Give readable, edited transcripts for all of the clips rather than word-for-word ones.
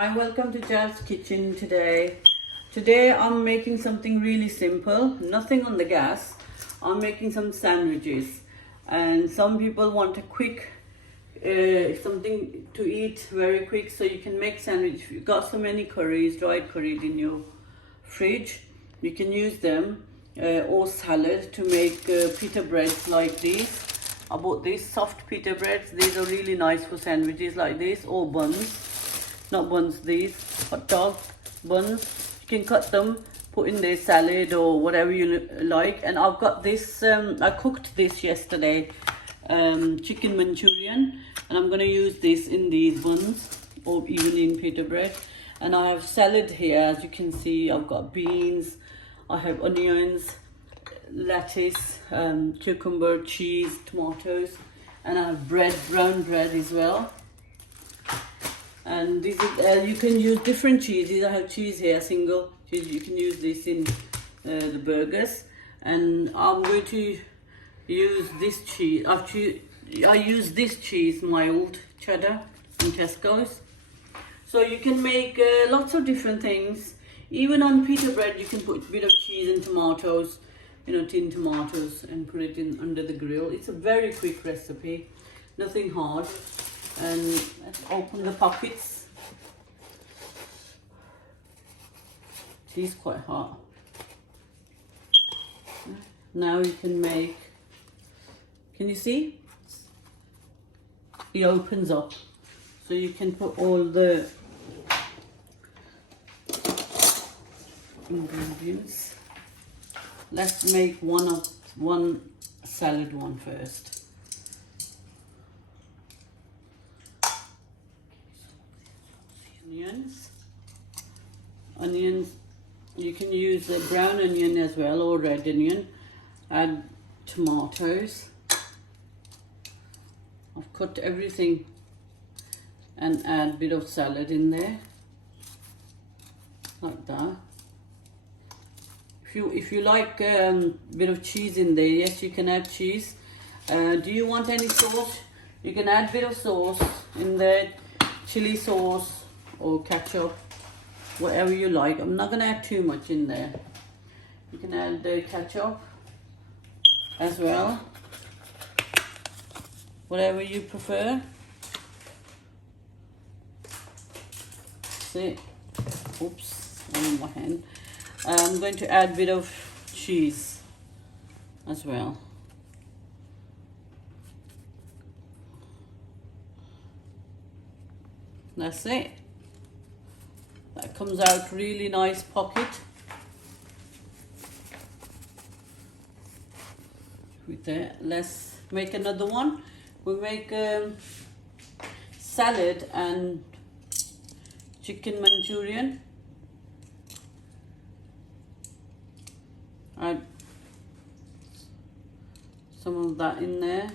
Hi, welcome to Jazz Kitchen today. Today I'm making something really simple, nothing on the gas. I'm making some sandwiches and some people want a quick something to eat very quick, so you can make sandwich. If you've got so many curries, dried curries in your fridge, you can use them or salad to make pita breads like these. I bought these soft pita breads. These are really nice for sandwiches like this, or buns. Not buns, these hot dog buns. You can cut them, put in their salad or whatever you like. And I've got this, I cooked this yesterday, chicken Manchurian, and I'm going to use this in these buns or even in pita bread. And I have salad here, as you can see. I've got beans, I have onions, lettuce, cucumber, cheese, tomatoes, and I have bread, brown bread as well. And these are, you can use different cheeses. I have cheese here, single cheese. You can use this in the burgers. And I'm going to use this cheese. I use this cheese, mild cheddar in Tesco's. So you can make lots of different things. Even on pita bread, you can put a bit of cheese and tomatoes, tin tomatoes, and put it in under the grill. It's a very quick recipe, nothing hard. And let's open the pockets. She's quite hot. Now you can make, can you see? It opens up. So you can put all the ingredients. Let's make one salad one first. Onions, you can use a brown onion as well, or red onion. Add tomatoes. I've cut everything and add a bit of salad in there, like that. If you like a bit of cheese in there, yes, you can add cheese. Do you want any sauce? You can add a bit of sauce in there, chili sauce or ketchup, whatever you like. I'm not going to add too much in there. You can add ketchup as well, whatever you prefer. See, oops, on my hand. I'm going to add a bit of cheese as well. That's it. That comes out really nice pocket. With that, let's make another one. We'll make salad and chicken Manchurian. Add some of that in there.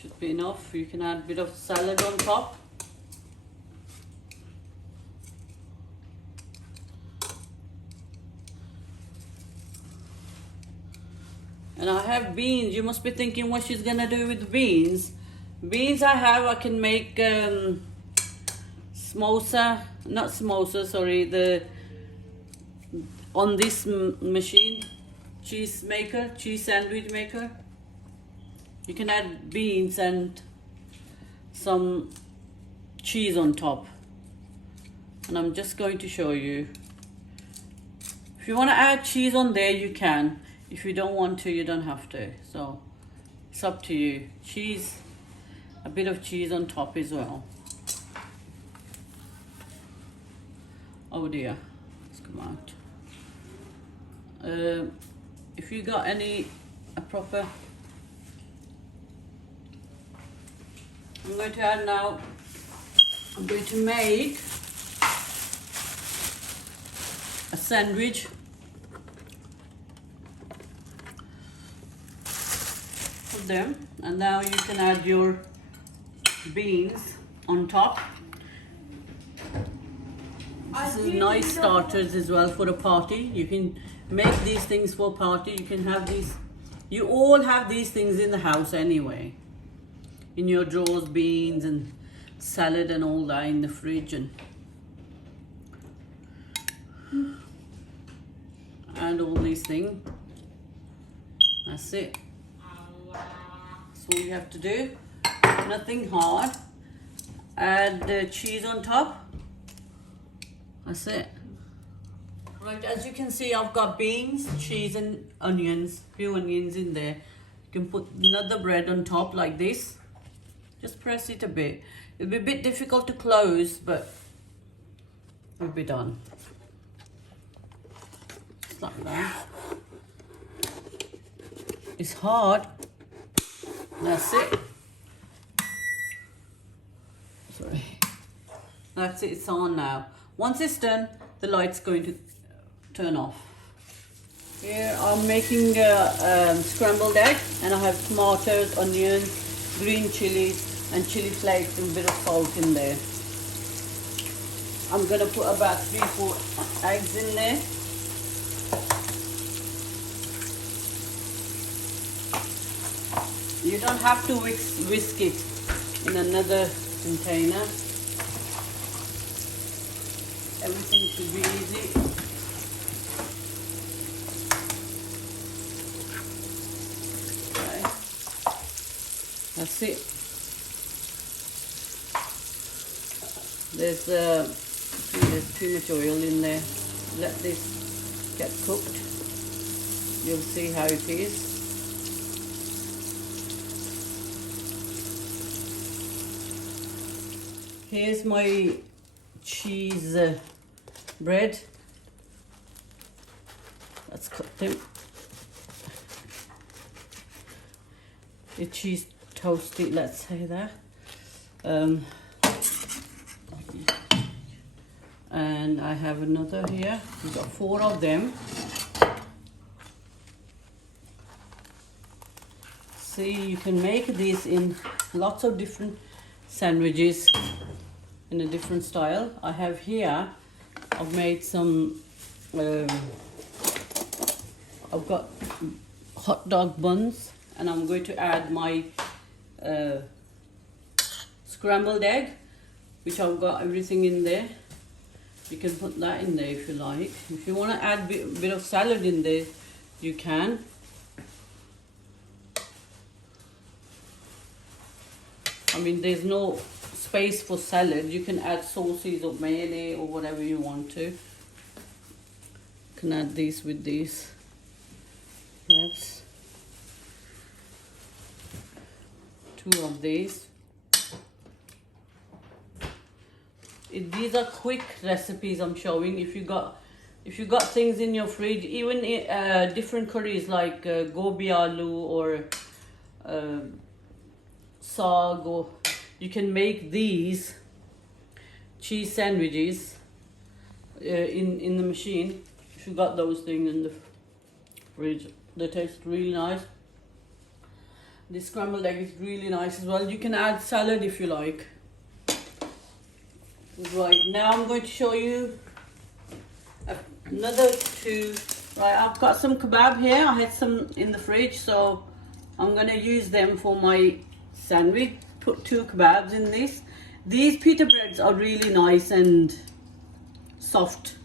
Should be enough. You can add a bit of salad on top. And I have beans. You must be thinking what she's gonna do with beans. Beans I can make on this machine, cheese sandwich maker. You can add beans and some cheese on top. And I'm just going to show you. If you want to add cheese on there, you can. If you don't want to, you don't have to. So it's up to you. Cheese, a bit of cheese on top as well. Oh dear, it's come out. If you got a proper, I'm going to add now, I'm going to make a sandwich of them, and now you can add your beans on top. This is nice starters as well for a party. You can make these things for a party. You can have these, you all have these things in the house anyway. in your drawers, beans and salad and all that in the fridge, and all these things. That's it. That's all you have to do. Nothing hard. Add the cheese on top. That's it. Right, as you can see, I've got beans, cheese and onions, few onions in there. You can put another bread on top like this. Just press it a bit. It'll be a bit difficult to close, but we'll be done. Just like that. It's hard. That's it. Sorry. That's it, it's on now. Once it's done, the light's going to turn off. Here I'm making scrambled egg, and I have tomatoes, onions, green chilies and chili flakes and a bit of salt in there. I'm gonna put about 3-4 eggs in there. You don't have to whisk it in another container. Everything should be easy. Okay. That's it. There's too much oil in there. Let this get cooked. You'll see how it is. Here's my cheese bread. Let's cut them. The cheese toasted, let's say that. And I have another here. We've got 4 of them. See, you can make these in lots of different sandwiches in a different style. I have here, I've made some, I've got hot dog buns, and I'm going to add my scrambled egg, which I've got everything in there. You can put that in there if you like. If you want to add a bit of salad in there, you can. I mean, there's no space for salad. You can add sauces or mayonnaise or whatever you want to. You can add these with these. Perhaps 2 of these. These are quick recipes I'm showing. If you got things in your fridge, even different curries like gobi aloo or saag, or you can make these cheese sandwiches in the machine. If you got those things in the fridge, they taste really nice. This scrambled egg is really nice as well. You can add salad if you like. Right, now I'm going to show you another 2. Right, I've got some kebab here. I had some in the fridge, so I'm going to use them for my sandwich. Put 2 kebabs in this. These pita breads are really nice and soft.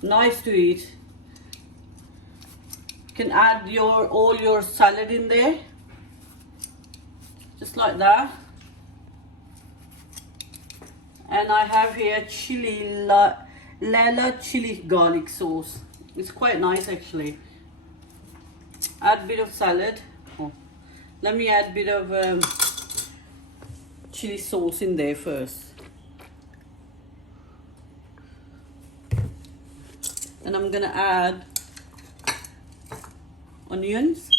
Nice to eat. You can add all your salad in there. Just like that. And I have here Lela chili garlic sauce. It's quite nice actually. Add a bit of salad. Oh, let me add a bit of chili sauce in there first. Then I'm gonna add onions.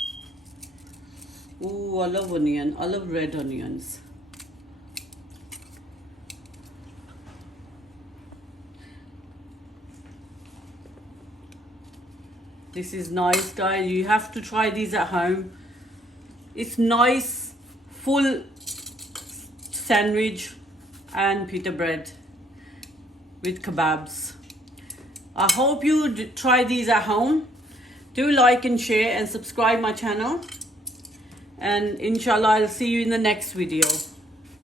Ooh, I love onion. I love red onions. This is nice, guys. You have to try these at home. It's nice, full sandwich and pita bread with kebabs. I hope you try these at home. Do like and share and subscribe my channel. and inshallah I'll see you in the next video.